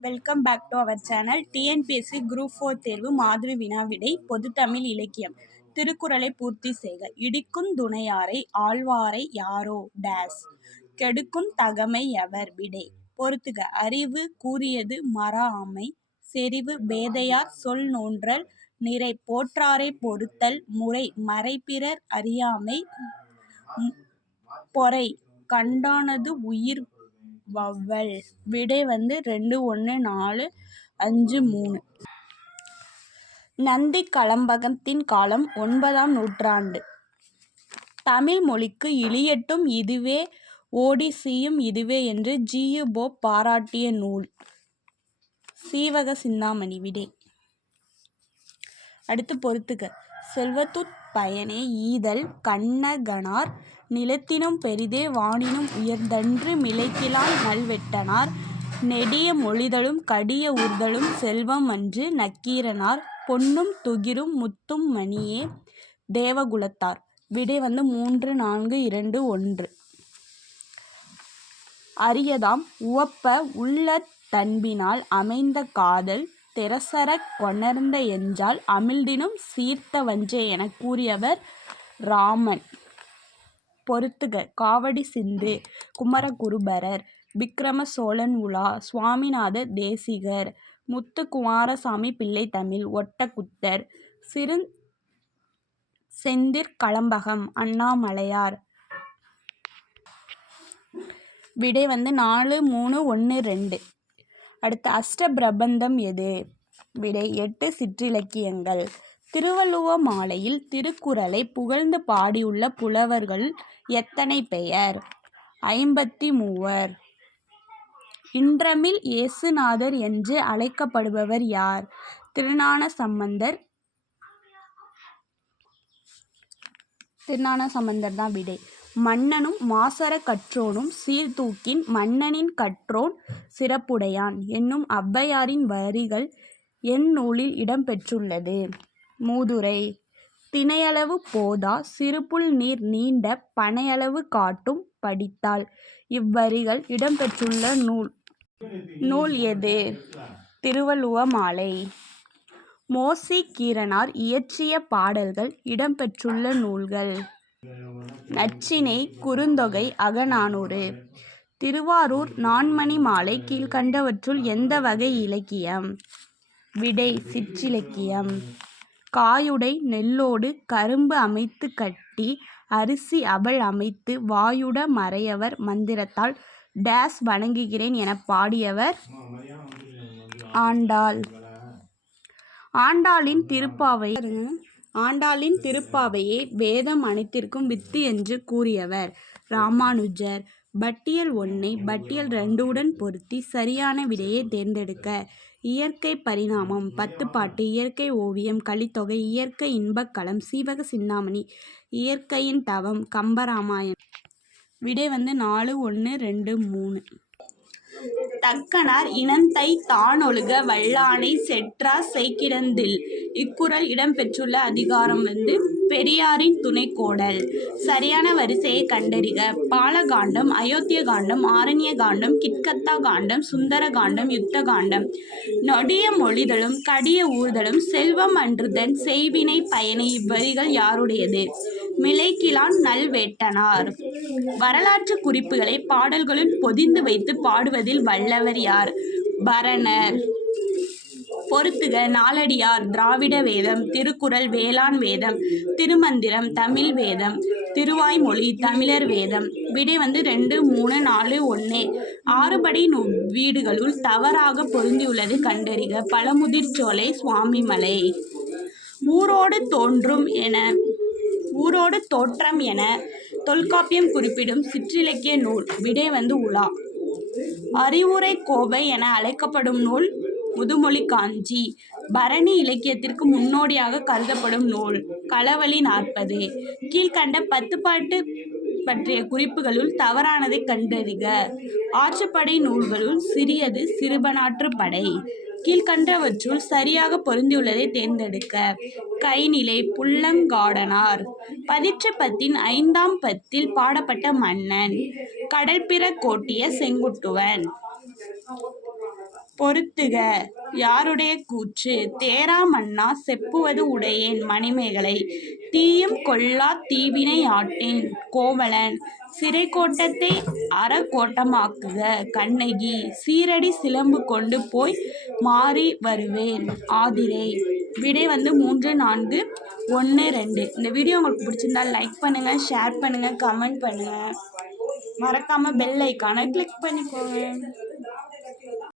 Welcome back to our channel. TNPSC group 4 தேர்வு மாதிரி வினா விடை. பொதுத்தமிழ் இலக்கியம். திருக்குறளை பூர்த்தி செய்க. இடிக்குந் துணையாரை ஆழ்வாரை யாரோ டேஸ் கெடுக்குந் தகைமை எவர். விடை பொறுத்துக. அறிவு கூறியது மறாஅமை. செறிவு பேதையார் சொல் நோன்றல். நிறை போற்றாரைப் பொறுத்தல். முறை மறைபிறர் அறியாமை. பொறை கண்டானது உயிர் வவ்வல். விடை 2, 1, 4, 5, 3. நந்தி கலம்பகத்தின் காலம் 9ஆம் நூற்றாண்டு. தமிழ் மொழிக்கு இழியட்டும் இதுவே ஓடிசியும் இதுவே என்று ஜி.யு. போப் பாராட்டிய நூல் சீவக சிந்தாமணி. விடை அடுத்து பொறுத்துக. செல்வத்துட் பயனே ஈதல் கண்ணகனார் நிலத்தினும் பெரிதே வானினும் உயர்ந்தன்று மிளைக்கிலான் நல்வெட்டனார். நெடிய மொழிதலும் கடிய ஊர்தலும் செல்வம் அன்று நக்கீரனார். பொன்னும் துகிரும் முத்தும் மணியே தேவகுலத்தார். விடை 3, 4, 2, 1. அரியதாம் உவப்ப உள்ளத் தன்பினால் அமைந்த காதல் தெறசறக் கொணர்ந்த எஞ்சால் அமிழ்தினும் சீர்த்த வஞ்சை எனக் கூறியவர் இராமன். பொறுத்துக. காவடி சிந்து குமரகுருபரர் விக்கிரம சோழன் உலா சுவாமிநாத தேசிகர் முத்துக்குமாரசாமி பிள்ளை தமிழ் ஒட்டக்கூத்தர் செந்திற் கலம்பகம் அண்ணாமலையார். விடை 4, 3, 1, 2. அடுத்து அஷ்டபிரபந்தம் எது. விடை 8 சிற்றிலக்கியங்கள். திருவள்ளுவ மாலையில் திருக்குறளை புகழ்ந்து பாடியுள்ள புலவர்கள் எத்தனை பெயர். 53. இன்றமிழ் இயேசுநாதர் என்று அழைக்கப்படுபவர் யார். திருஞான சம்பந்தர் தான். விடை மன்னனும் மாசறக் கற்றோனும் சீர்தூக்கின் மன்னனின் கற்றோன் சிறப்புடையான் என்னும் ஔவையாரின் வரிகள் எந்நூலில் இடம்பெற்றுள்ளது. மூதுரை. தினையளவு போதா சிறுபுல் நீர் நீண்ட பனையளவு காட்டும் படித்தால். இவ்வரிகள் இடம்பெற்றுள்ள நூல் எது. திருவள்ளுவ மாலை. மோசிகீரனார் இயற்றிய பாடல்கள் இடம்பெற்றுள்ள நூல்கள். நற்றிணை குறுந்தொகை அகநானூறு. திருவாரூர் நான்மணி மாலை கீழ்க்கண்டவற்றுள் எந்த வகை இலக்கியம். விடை சிற்றிலக்கியம். காயுடை நெல்லோடு கரும்பு அமைத்து கட்டி அரிசி அவல் அமைத்து வாயுட மறையவர் மந்திரத்தால் டேஸ் வணங்குகிறேன் எனப் பாடியவர் ஆண்டாள். ஆண்டாளின் திருப்பாவையே வேதம் அனைத்திற்கும் வித்து என்று கூறியவர் இராமானுஜர். பட்டியல் 1 ஐ பட்டியல் 2 உடன் பொருத்தி சரியான விடையை தேர்ந்தெடுக்க. இயற்கை பரிணாமம் 10 பாட்டு. இயற்கை ஓவியம் கலித்தொகை. இயற்கை இன்பக்களம் சீவக சிந்தாமணி. இயற்கையின் தவம் கம்பராமாயணம். விடை 4, 1, 2, 3. தக்கனார் இனந்தை தானொழுக வல்லானை செற்றார் செய்கிடந்தில். இக்குறள் இடம்பெற்றுள்ள அதிகாரம் பெரியாரின் துணைக்கோடல். சரியான வரிசையை கண்டறிக. பாலகாண்டம் அயோத்திய காண்டம் ஆரண்ய காண்டம் கிட்கத்தா காண்டம் சுந்தர காண்டம் யுத்த காண்டம். நொடிய மொழிதலும் கடிய ஊர்தலும் செல்வம் அன்றுதன் செய்வினை பயனை. இவ்வரிகள் யாருடையது. மிளைக்கிலான் நல்வேட்டனார். வரலாற்று குறிப்புகளை பாடல்களுள் பொதிந்து வைத்து பாடுவதில் வல்லவர் யார். பரணர். பொறுத்துக. நாலடியார் திராவிட வேதம். திருக்குறள் வேளாண் வேதம். திருமந்திரம் தமிழ் வேதம். திருவாய்மொழி தமிழர் வேதம். விடை 2, 3, 4, 1. ஆறுபடை வீடுகளுள் தவறாக பொருந்தியுள்ளது கண்டறிக. பழமுதிர்ச்சோலை சுவாமிமலை. ஊரோடு தோற்றம் என தொல்காப்பியம் குறிப்பிடும் சிற்றிலக்கிய நூல். விடை உலா. அறிவுரை கோவை என அழைக்கப்படும் நூல் முதுமொழி காஞ்சி. பரணி இலக்கியத்திற்கு முன்னோடியாக கருதப்படும் நூல் களவழி 40. கீழ்கண்ட 10 பாட்டு பற்றிய குறிப்புகளுள் தவறானதை கண்டறிக. ஆற்றுப்படை நூல்களுள் சிறியது சிறுபனாற்றுப்படை. கீழ்கண்டவற்றுள் சரியாக பொருந்தியுள்ளதை தேர்ந்தெடுக்க. கைநிலை புல்லங்காடனார். பதிற்றுப்பத்தின் 5ஆம் பத்தில் பாடப்பட்ட மன்னன். கடல்பிற கோட்டிய செங்குட்டுவன். பொறுத்துக யாருடைய கூற்று? தேரா மன்னா செப்புவது உடையேன் மணிமேகலை. தீயும் கொள்ளாத் தீவினை ஆட்டேன் கோவலன். சிறை கோட்டத்தை அறக்கோட்டமாக்குக கண்ணகி. சீறடி சிலம்பு கொண்டு போய் மாறி வருவேன் ஆதிரை. விடை 3, 4, 1, 2. இந்த வீடியோ உங்களுக்கு பிடிச்சிருந்தா லைக் பண்ணுங்கள், ஷேர் பண்ணுங்கள், கமெண்ட் பண்ணுங்கள். மறக்காமல் பெல் ஐக்கானை கிளிக் பண்ணிக்கோங்க.